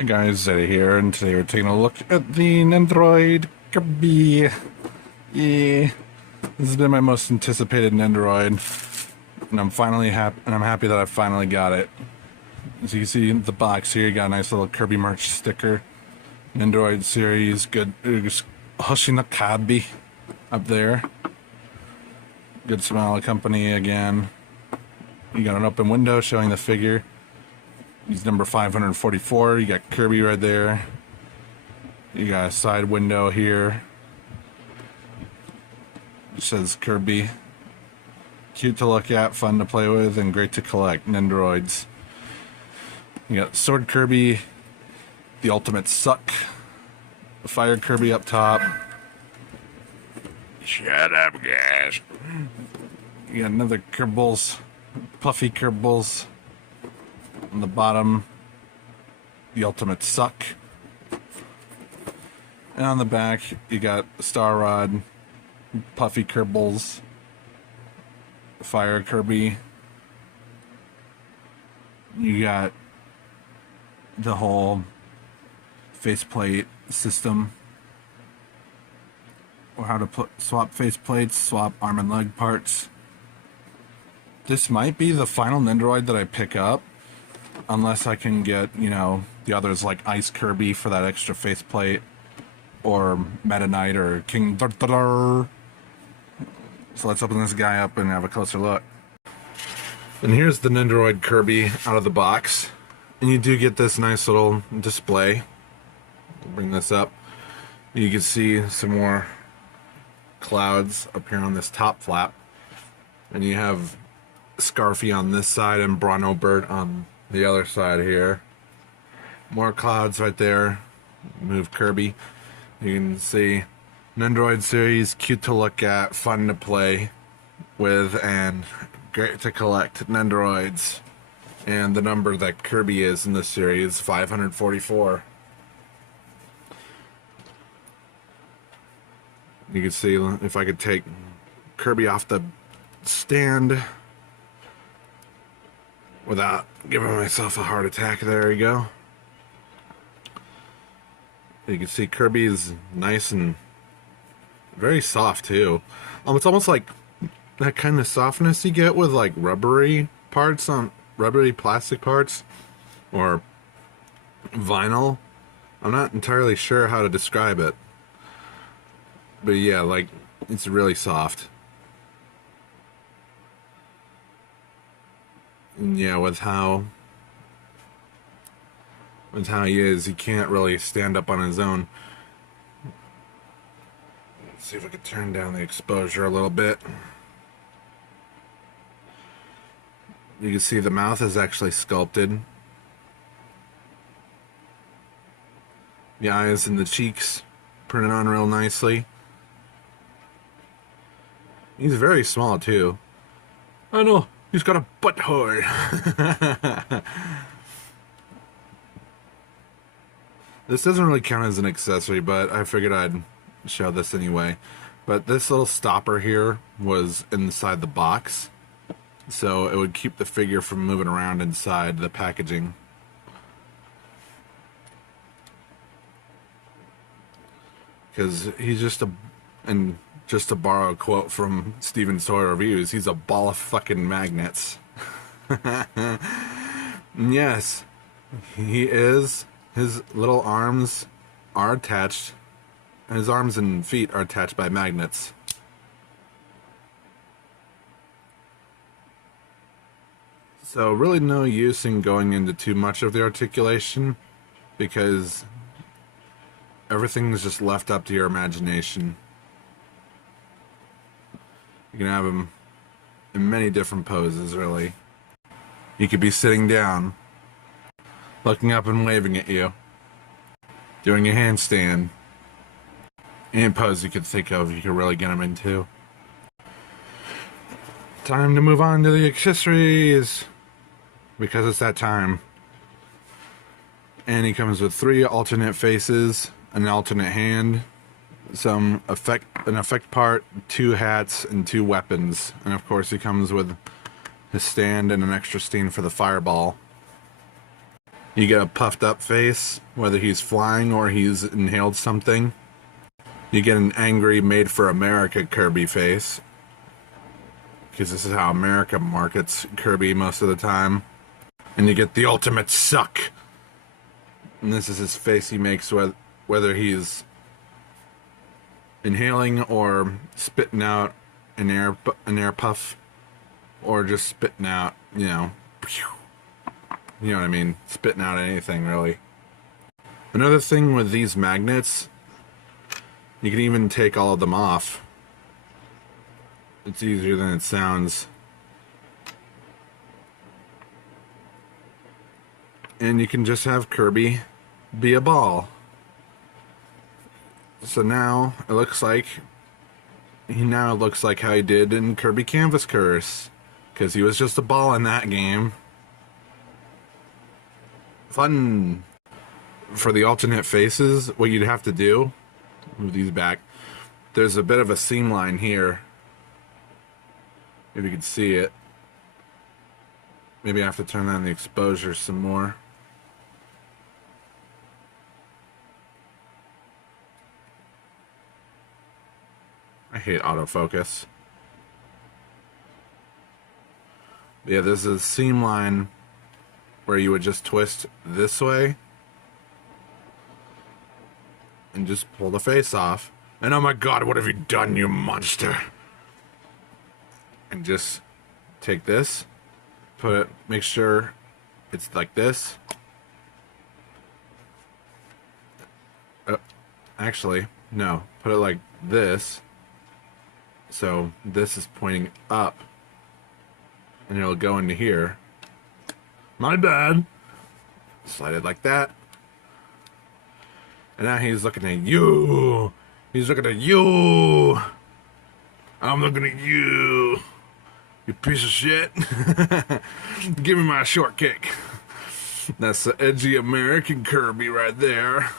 Hey guys, Zeta here, and today we're taking a look at the Nendoroid Kirby. Yeah, this has been my most anticipated Nendoroid, and I'm happy that I finally got it. As you can see in the box here, you got a nice little Kirby merch sticker. Nendoroid series, good. Hoshinakabi up there. Good smile of company again. You got an open window showing the figure. He's number 544. You got Kirby right there. You got a side window here. It says Kirby. Cute to look at, fun to play with, and great to collect. Nendoroids. You got Sword Kirby, the Ultimate Suck, the Fire Kirby up top. Shut up, guys. You got another Kerbals, Puffy Kerbals. On the bottom, the Ultimate Suck. And on the back, you got Star Rod, Puffy Kerbals, Fire Kirby. You got the whole faceplate system, or how to swap faceplates, swap arm and leg parts. This might be the final Nendoroid that I pick up. Unless I can get, the others like Ice Kirby for that extra faceplate, or Meta Knight, or King Darthadar. So let's open this guy up and have a closer look. And here's the Nendoroid Kirby out of the box. And you do get this nice little display. I'll bring this up. You can see some more clouds up here on this top flap. And you have Scarfy on this side and Bronobert on the other side here. More clouds right there. Move Kirby. You can see Nendoroid series, cute to look at, fun to play with, and great to collect Nendoroids. And the number that Kirby is in this series, 544. You can see if I could take Kirby off the stand without giving myself a heart attack. There you go. You can see Kirby is nice and very soft too. It's almost like that kind of softness you get with like rubbery plastic parts or vinyl. I'm not entirely sure how to describe it, but yeah, like it's really soft. And yeah, with how he is, he can't really stand up on his own. Let's see if I can turn down the exposure a little bit. You can see the mouth is actually sculpted. The eyes and the cheeks printed on real nicely. He's very small too. I know. He's got a butthole. This doesn't really count as an accessory, but I figured I'd show this anyway. But this little stopper here was inside the box, so it would keep the figure from moving around inside the packaging. Because he's just just to borrow a quote from Steven Sawyer Reviews, he's a ball of fucking magnets. Yes, he is. His little arms are attached. His arms and feet are attached by magnets. So really no use in going into too much of the articulation, because everything's just left up to your imagination. You can have him in many different poses, really. You could be sitting down, looking up and waving at you, doing a handstand. Any pose you could think of, you could really get him into. Time to move on to the accessories, because it's that time. And he comes with 3 alternate faces, an alternate hand, an effect part, 2 hats, and 2 weapons. And of course he comes with his stand and an extra stand for the fireball. You get a puffed up face, whether he's flying or he's inhaled something. You get an angry made for America Kirby face, because this is how America markets Kirby most of the time. And you get the ultimate suck. And this is his face he makes whether he's inhaling or spitting out an air puff, or just spitting out, you know what I mean, spitting out anything really. Another thing with these magnets, you can even take all of them off. It's easier than it sounds. And you can just have Kirby be a ball. So now it looks like how he did in Kirby Canvas Curse, because he was just a ball in that game. Fun. For the alternate faces, what you'd have to do, move these back, there's a bit of a seam line here, if you can see it. Maybe I have to turn on the exposure some more. I hate autofocus. Yeah, there's a seam line where you would just twist this way and just pull the face off. And oh my god, what have you done, you monster? And just take this, make sure it's like this. Actually, no, put it like this. So this is pointing up, and it'll go into here. My bad. Slide it like that. And now he's looking at you. He's looking at you. I'm looking at you. You piece of shit. Give me my short kick. That's the edgy American Kirby right there.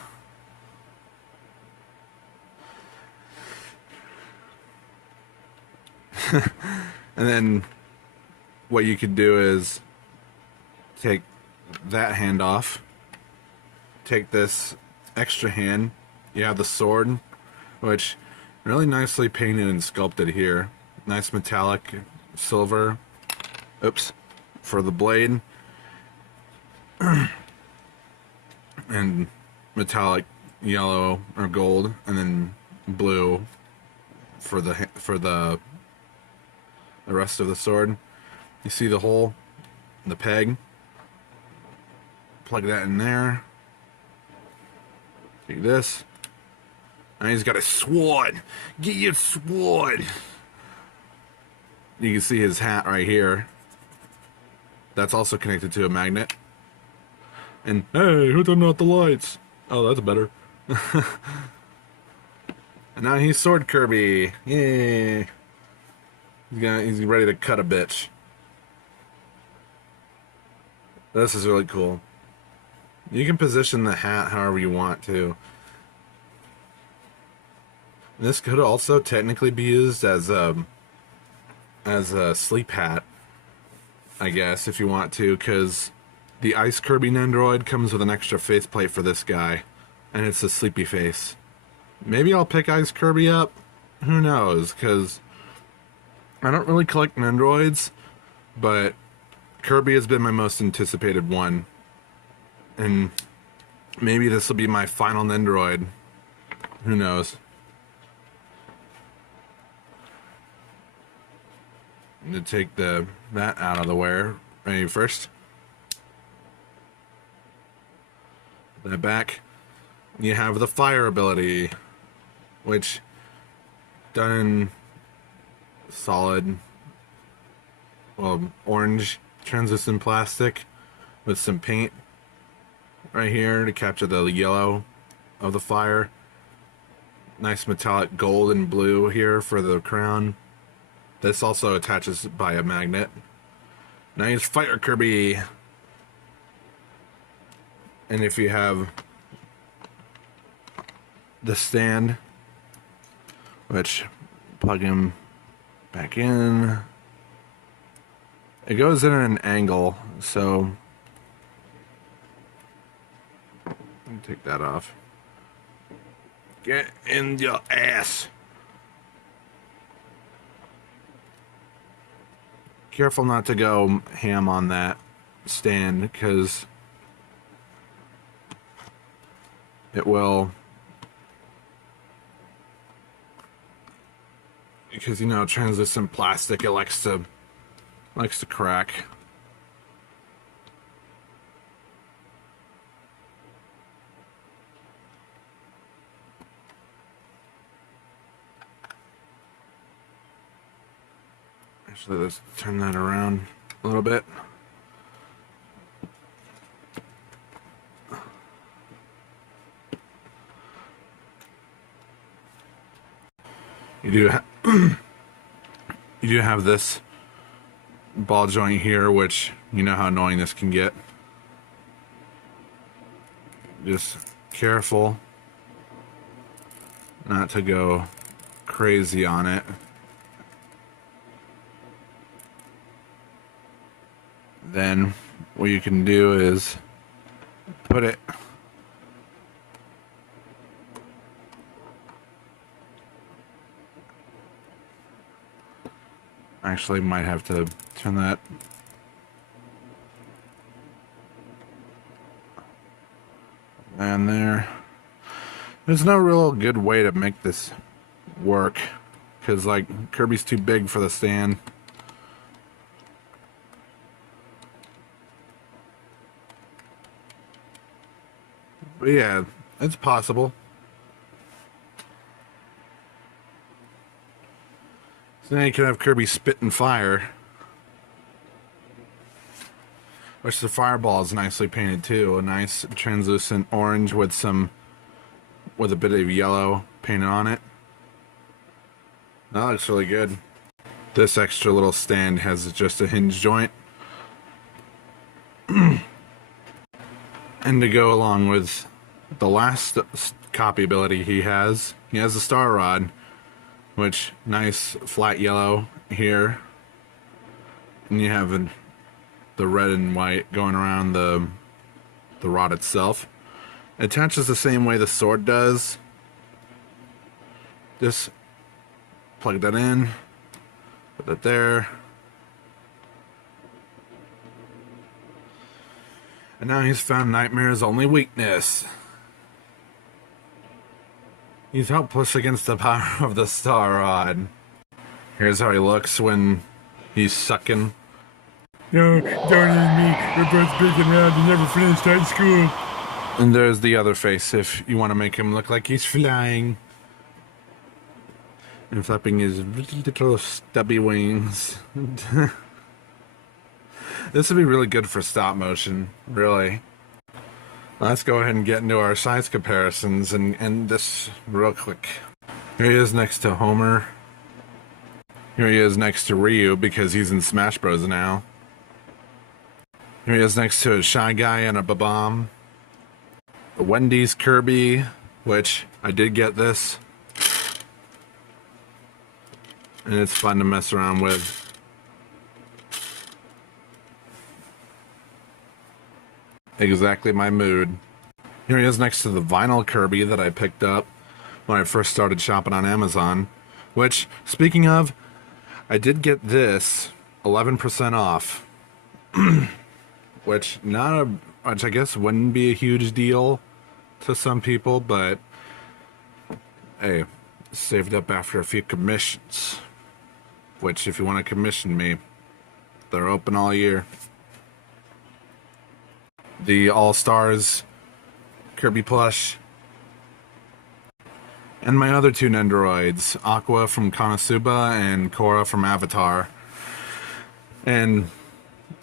And then what you could do is take that hand off, take this extra hand, you have the sword, which really nicely painted and sculpted here. Nice metallic silver, for the blade, and metallic yellow or gold, and then blue for the rest of the sword. You see the hole, the peg, plug that in there, take this, and he's got a sword. Get your sword. You can see his hat right here. That's also connected to a magnet. And hey, who turned out the lights? Oh, that's better. And now he's Sword Kirby. Yay. He's ready to cut a bitch. This is really cool. You can position the hat however you want to. This could also technically be used as a sleep hat, I guess, if you want to, because the Ice Kirby Nendoroid comes with an extra faceplate for this guy, and it's a sleepy face. Maybe I'll pick Ice Kirby up. Who knows? Because I don't really collect Nendoroids, but Kirby has been my most anticipated one. And maybe this will be my final Nendoroid. Who knows? I'm going to take that out of the way. Ready first? That back. You have the fire ability, which done in solid, well, orange translucent plastic with some paint right here to capture the yellow of the fire. Nice metallic gold and blue here for the crown. This also attaches by a magnet. Nice Fire Kirby. And if you have the stand, which plug him back in, it goes in at an angle, so Take that off. Get in your ass. Careful not to go ham on that stand, because it will. Because, you know, translucent plastic, it likes to crack. Actually, let's turn that around a little bit. You do have this ball joint here, which you know how annoying this can get. Just careful not to go crazy on it. Then what you can do is put it actually might have to turn that and there. There's no real good way to make this work, because like Kirby's too big for the stand. But yeah, it's possible. So now you can have Kirby spitting fire. Which the fireball is nicely painted too. A nice translucent orange with a bit of yellow painted on it. That looks really good. This extra little stand has just a hinge joint. And to go along with the last copy ability he has the star rod, which nice flat yellow here, and you have the red and white going around the rod itself. It attaches the same way the sword does. Just plug that in, put that there. And now he's found Nightmare's only weakness. He's helpless against the power of the star rod. Here's how he looks when he's sucking. No, don't eat me. We're both big and round and never finished high school. And there's the other face if you want to make him look like he's flying. And flapping his little stubby wings. This would be really good for stop motion, really. Let's go ahead and get into our size comparisons and end this real quick. Here he is next to Homer. Here he is next to Ryu because he's in Smash Bros. Now. Here he is next to a Shy Guy and a Babam. A Wendy's Kirby, which I did get this. And it's fun to mess around with. Exactly my mood. Here he is next to the vinyl Kirby that I picked up when I first started shopping on Amazon. Which, speaking of, I did get this 11% off. which I guess wouldn't be a huge deal to some people, but hey, saved up after a few commissions. Which, if you want to commission me, they're open all year. The All-Stars Kirby plush. And my other two Nendoroids, Aqua from Konosuba and Korra from Avatar. And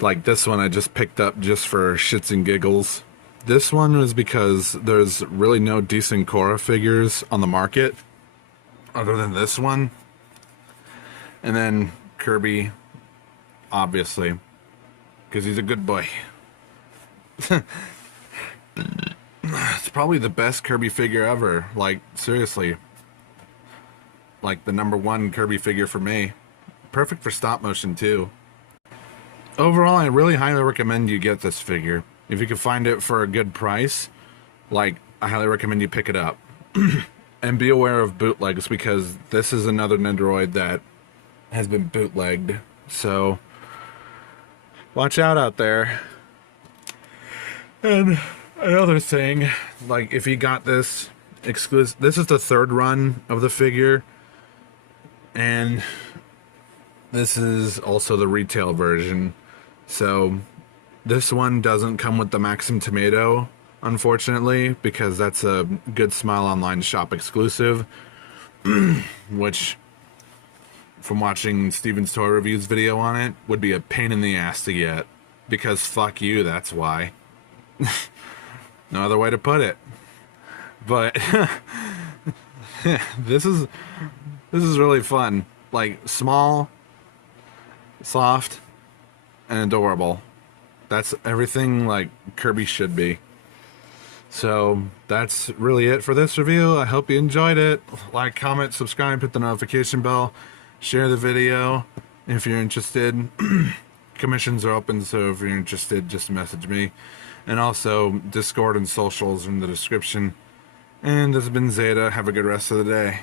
like this one I just picked up just for shits and giggles. This one was because there's really no decent Korra figures on the market other than this one. And then Kirby, obviously, because he's a good boy. It's probably the best Kirby figure ever. Like, seriously. Like, the #1 Kirby figure for me. Perfect for stop motion, too. Overall, I really highly recommend you get this figure. If you can find it for a good price, like I highly recommend you pick it up. And be aware of bootlegs, because this is another Nendoroid that has been bootlegged. So watch out there. And another thing, like if you got this exclusive, this is the third run of the figure, and this is also the retail version. So this one doesn't come with the Maxim Tomato, unfortunately, because that's a Good Smile Online shop exclusive, which, from watching Steven's Toy Reviews video on it, would be a pain in the ass to get, because fuck you, that's why. No other way to put it. But this is really fun. Like, small, soft, and adorable. That's everything like Kirby should be. So that's really it for this review. I hope you enjoyed it. Like, comment, subscribe, hit the notification bell, share the video if you're interested. Commissions are open, so if you're interested, just message me. And also, Discord and socials are in the description. And this has been Zeta. Have a good rest of the day.